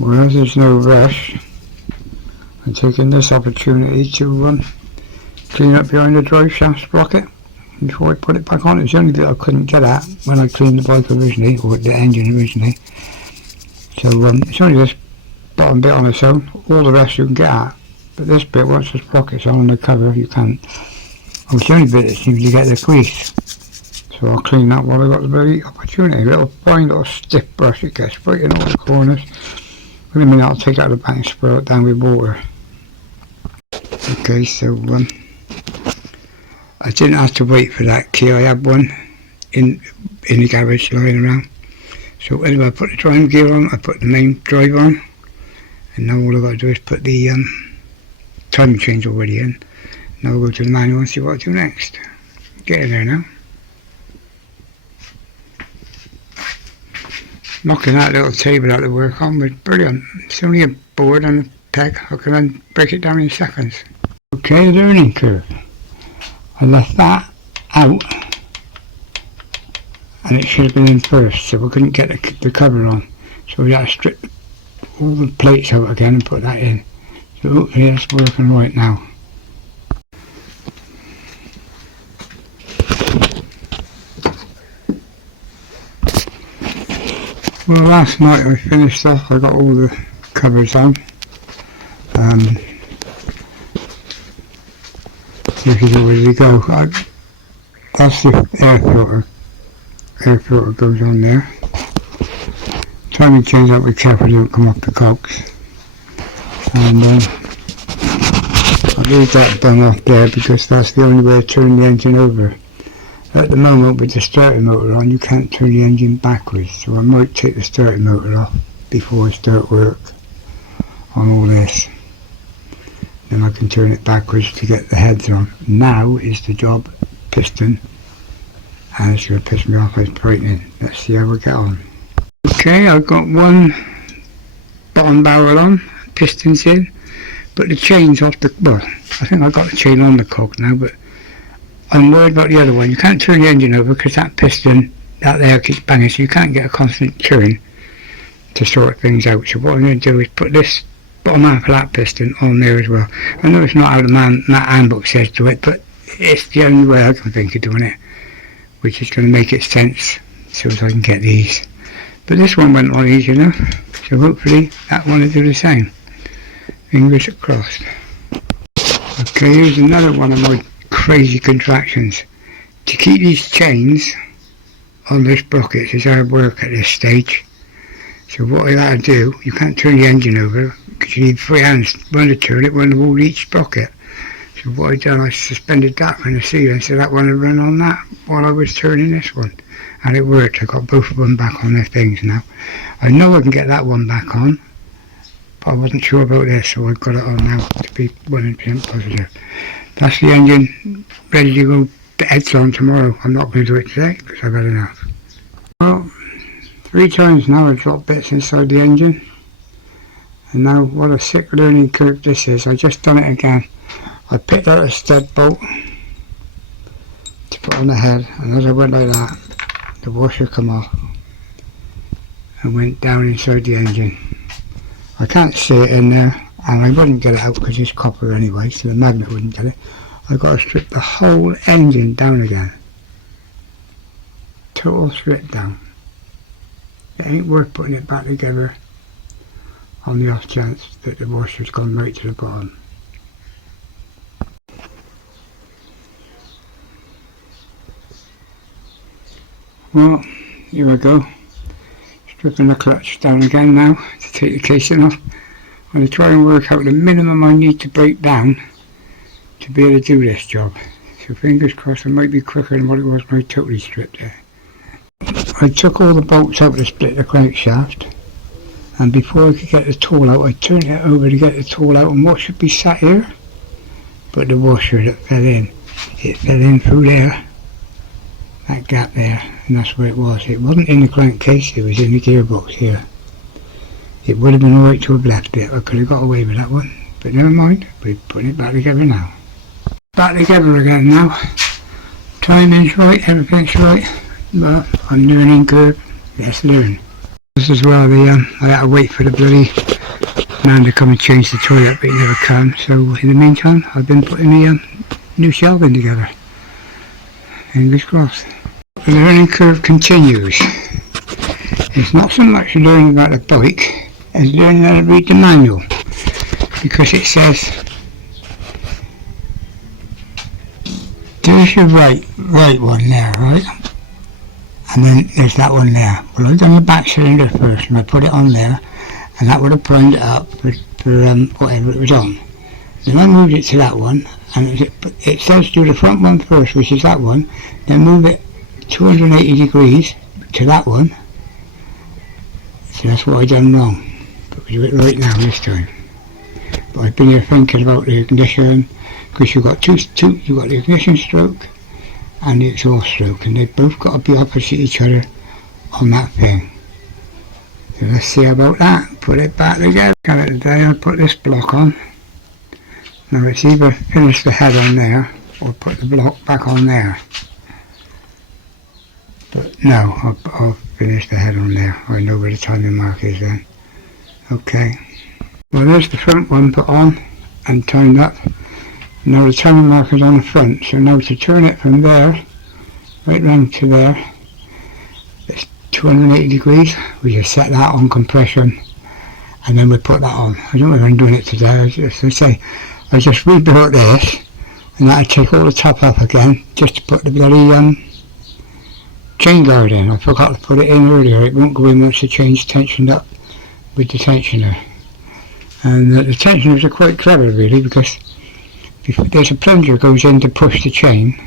Well, as there's no rush, I'm taking this opportunity to clean up behind the drive shaft sprocket before I put it back on. It's the only bit I couldn't get at when I cleaned the bike originally, or the engine originally. So it's only this bottom bit on its own. All the rest you can get at, but this bit, once the sprocket's on the cover, you can't. Well, it's the only bit that seems to get the grease. So I'll clean that while I got the very opportunity. A little fine little stiff brush, it gets right in all the corners. In a minute I'll take it out of the bank and spray it down with water. Okay, so I didn't have to wait for that key. I had one in the garage lying around. So anyway, I put the driving gear on, I put the main drive on, and now all I've got to do is put the timing chains already in. Now I'll go to the manual and see what I do next. Get in there now. Knocking that little table out to work on was brilliant. It's only a board and a peg. I can then break it down in seconds. Okay, the learning curve. I left that out and it should have been in first, so we couldn't get the cover on. So we had to strip all the plates out again and put that in. So hopefully that's working right now. Well, last night I finished off, I got all the covers on. You can see where they go. That's the air filter. Air filter goes on there. Trying to change that with careful, don't come off the cogs. And I'll leave that bung off there because that's the only way to turn the engine over. At the moment with the starting motor on, you can't turn the engine backwards, so I might take the starting motor off before I start work on all this. Then I can turn it backwards to get the heads on. Now is the job piston, and it's going to piss me off as brightening. Let's see how we get on. Okay, I've got one bottom barrel on, pistons in, but the chain's off the, well, I think I've got the chain on the cog now, but I'm worried about the other one. You can't turn the engine over because that piston out there keeps banging, so you can't get a constant turn to sort things out. So what I'm going to do is put this bottom half of that piston on there as well. I know it's not how the handbook says to it, but it's the only way I can think of doing it, which is going to make it sense so as I can get these. But this one went on easy enough, so hopefully that one will do the same. Fingers crossed. Okay, here's another one of my crazy contractions. To keep these chains on the sprockets is hard work at this stage. So what I got to do, you can't turn the engine over because you need three hands, one to turn it, one to hold each sprocket. So what I done, I suspended that from the ceiling so that one would run on that while I was turning this one. And it worked. I got both of them back on their things now. I know I can get that one back on, but I wasn't sure about this, so I've got it on now to be 100% positive. That's the engine ready to go, the heads on tomorrow. I'm not going to do it today because I've had enough. Well, 3 times now I've dropped bits inside the engine. And now what a sick learning curve this is. I just done it again. I picked out a stud bolt to put on the head, and as I went like that, the washer come off and went down inside the engine. I can't see it in there, and I wouldn't get it out because it's copper anyway, so the magnet wouldn't get it. I've got to strip the whole engine down again. Total strip down. It ain't worth putting it back together on the off chance that the washer's gone right to the bottom. Well, here I go. Stripping the clutch down again now to take the casing off. I'm going to try and work out the minimum I need to break down to be able to do this job. So fingers crossed it might be quicker than what it was when I totally stripped it. I took all the bolts out to split the crankshaft, and before I could get the tool out I turned it over to get the tool out, and what should be sat here but the washer that fell in. It fell in through there, that gap there, and that's where it was. It wasn't in the crankcase, it was in the gearbox here. It would have been alright to have left it. I could have got away with that one, but never mind, we're putting it back together now. Back together again now. Timing's right, everything's right. Well, I'm learning curve, let's learn. This is where I had to wait for the bloody man to come and change the toilet, but he never came. So in the meantime, I've been putting the new shelving together. Fingers crossed. The learning curve continues. It's not so much learning about the bike as learning how to read the manual, because it says there's your right one there, right? And then there's that one there. Well, I've done the back cylinder first, and I put it on there, and that would have primed it up for whatever it was on. Then I moved it to that one, and it says do the front one first, which is that one, then move it 280 degrees to that one. So that's what I done wrong, but we do it right now this time. But I've been here thinking about the ignition, because you've got you've got the ignition stroke and the exhaust stroke, and they've both got to be opposite each other on that thing. So let's see about that. Put it back together. Got it today. I'll put this block on. Now it's either finish the head on there or put the block back on there. But no, I'll finish the head on there. I know where the timing mark is then. Okay. Well, there's the front one put on and timed up. Now the timing mark is on the front, so now to turn it from there right round to there, it's 280 degrees. We just set that on compression, and then we put that on. I don't know if I'm doing it today. As I say, I just rebuilt this, and I take all the top off again just to put the bloody chain guard in. I forgot to put it in earlier. It won't go in once the chain's tensioned up with the tensioner. And the tensioners are quite clever really, because there's a plunger goes in to push the chain,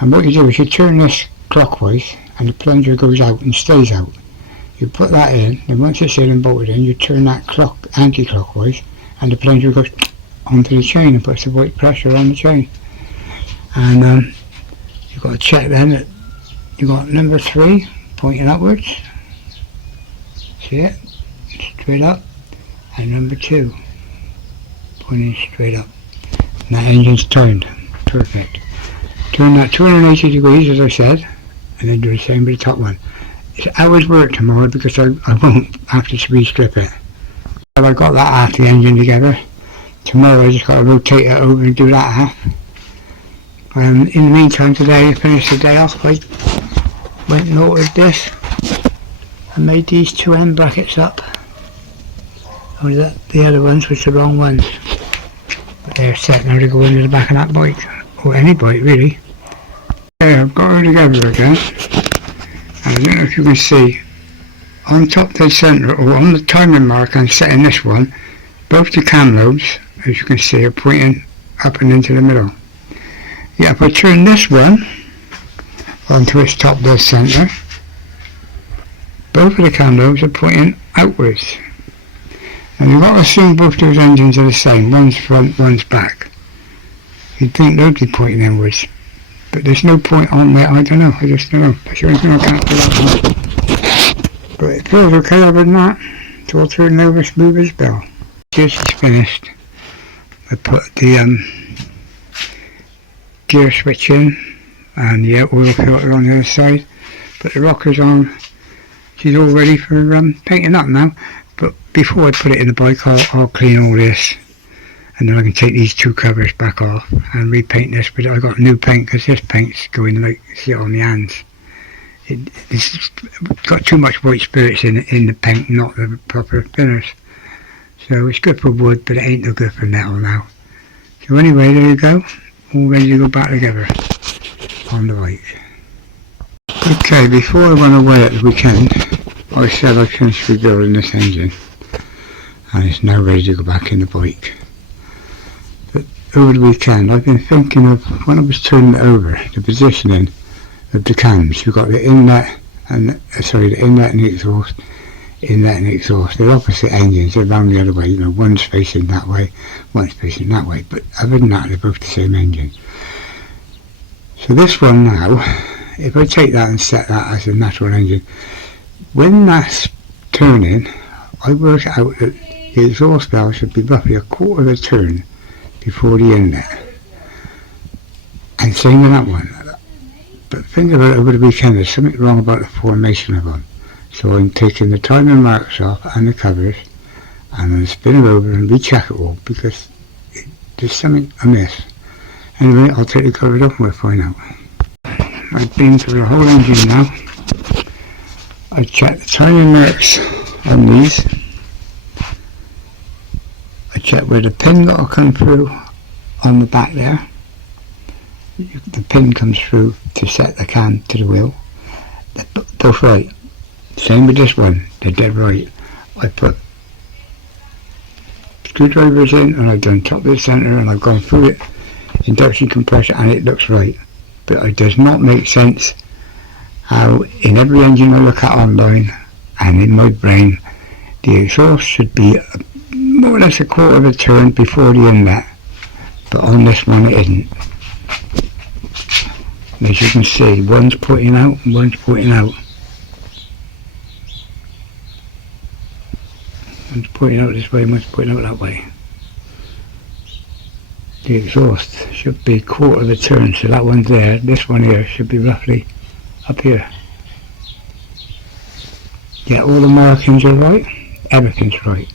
and what you do is you turn this clockwise and the plunger goes out and stays out. You put that in, and once it's in and bolted in, you turn that anti-clockwise and the plunger goes onto the chain and puts the right pressure on the chain. And you've got to check then that you've got number 3 pointing upwards, see it, straight up, and number 2 pointing straight up. And that engine's turned, perfect. Turn that 280 degrees as I said, and then do the same with the top one. It's hours work tomorrow because I won't have to re-strip it. Well, I got that half the engine together. Tomorrow I just got to rotate it over and do that half. In the meantime today, I finished the day off. I went and ordered this and made these 2 end brackets up. Only that the other ones was the wrong ones. But they're set now to go into the back of that bike, or any bike really. Okay, I've got her together again, and I don't know if you can see, on top dead centre, or on the timing mark I'm setting this one, both the cam lobes, as you can see, are pointing up and into the middle. Yeah, if I turn this one onto its top dead centre, both of the cam lobes are pointing outwards. And you've got to assume both those engines are the same, one's front, one's back. You'd think they'd be pointing inwards, but there's no point on there. I don't know, I just don't know. That's the only thing I can't figure out. But it feels okay other than that. It's all through novice movers bell. Just finished. I put the gear switch in and the oil filter on the other side. Put the rockers on. She's all ready for painting up now. But before I put it in the bike, I'll clean all this, and then I can take these 2 covers back off and repaint this. But I got new paint because this paint's going like, see it on the hands. It's got too much white spirits in the paint, not the proper thinners. So it's good for wood, but it ain't no good for metal now. So anyway, there you go, all ready to go back together on the bike. Okay, before I went away at the weekend, I said I finished rebuilding this engine, and it's now ready to go back in the bike. But over the weekend I've been thinking of, when I was turning it over, the positioning of the cams. You've got the inlet and the inlet and the exhaust, inlet and exhaust. They're opposite engines, they're round the other way, you know, one's facing that way, one's facing that way, but other than that they're both the same engine. So this one now, if I take that and set that as a natural engine, when that's turning, I work out that the exhaust valve should be roughly a quarter of a turn before the inlet. And same with that one. But think about it over the weekend, there's something wrong about the formation of them. So I'm taking the timing marks off and the covers, and I'm going to spin it over and recheck it all because there's something amiss. Anyway, I'll take the covers off and we'll find out. I've been through the whole engine now. I checked the timing marks on these. I checked where the pin got to come through on the back there. The pin comes through to set the cam to the wheel. They're both right. Same with this one, they're dead right. I put screwdrivers in and I've done top of the centre and I've gone through it, induction compressor, and it looks right. But it does not make sense how in every engine I look at online and in my brain the exhaust should be more or less a quarter of a turn before the inlet, but on this one it isn't. As you can see, one's putting out and one's putting out. One's putting out this way, one's putting out that way. The exhaust should be quarter of a turn, so that one's there. This one here should be roughly up here. Yeah, all the markings are right, everything's right.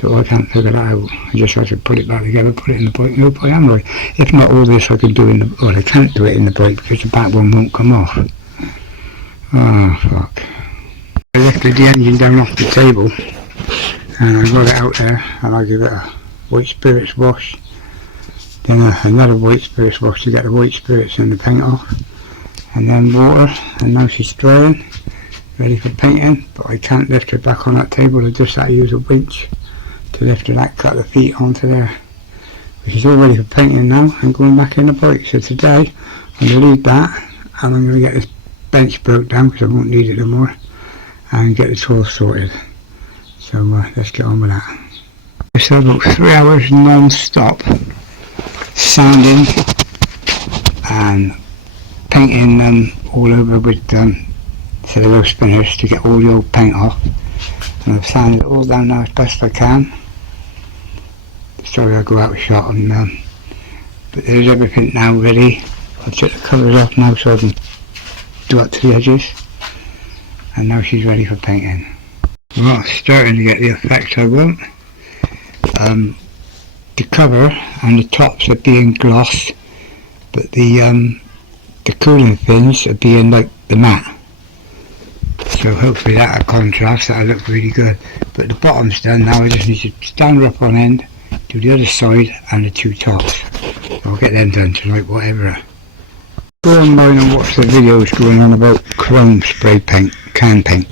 So I can't figure that out. I just have to put it back together, put it in the bike, and hope I am right. If not, all this I can do in the, well, I can't do it in the bike because the back one won't come off. Oh fuck. I lifted the engine down off the table and I got it out there and I give it a white spirits wash, then another white spirits wash to get the white spirits and the paint off, and then water, and now she's drying, ready for painting. But I can't lift her back on that table, I just had to use a winch to lift her that couple of feet onto there. But she's all ready for painting now and going back in the bike. So today I'm going to leave that and I'm going to get this bench broke down because I won't need it no more, and get the tools sorted. So let's get on with that. So about 3 hours non-stop sanding and painting all over with celluloid spinners to get all the old paint off. And I've sanded it all down now as best I can. Sorry I go out of shot on but there's everything now ready. I've took the colours off now so I can do up to the edges, and now she's ready for painting. Well, it's starting to get the effect I want. The cover and the tops are being glossed, but the cooling fins are being like the matte. So hopefully that'll contrast, that'll look really good. But the bottom's done now, I just need to stand her up on end, do the other side and the two tops. I'll get them done tonight, whatever. Go online and watch the videos going on about chrome spray paint, can paint.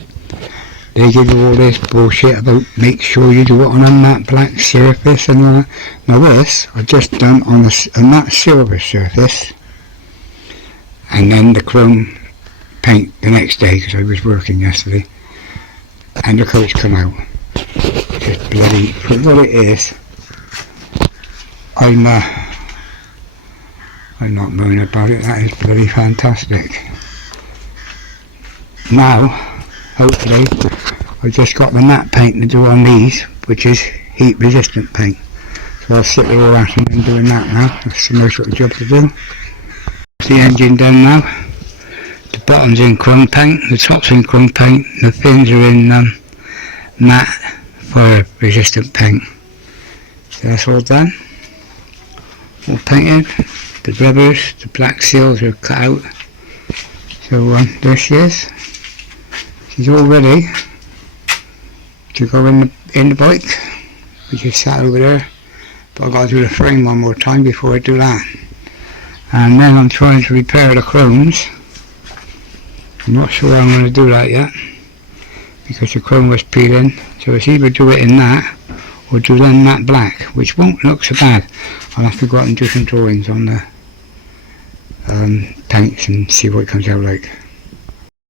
They give you all this bullshit about make sure you do it on a matte black surface and all that. Now this I've just done on a matte silver surface, and then the chrome paint the next day because I was working yesterday, and look how it's come out. Just bloody, for what it is, I'm not moaning about it, that is bloody fantastic. Now, hopefully, I've just got the matte paint to do on these, which is heat resistant paint. So I'll sit there all afternoon doing that now, that's a nice little job to do. The engine done now, the bottom's in chrome paint, the top's in chrome paint, the fins are in matte fire resistant paint. So that's all done, all painted. The rubbers, the black seals are cut out. So there she is. She's all ready to go in the bike, which is sat over there. But I've got to do the frame one more time before I do that. And then I'm trying to repair the chromes. I'm not sure I'm going to do that yet because the chrome was peeling. So it's either do it in that or do them matte black, which won't look so bad. I'll have to go out and do some drawings on the paints and see what it comes out like.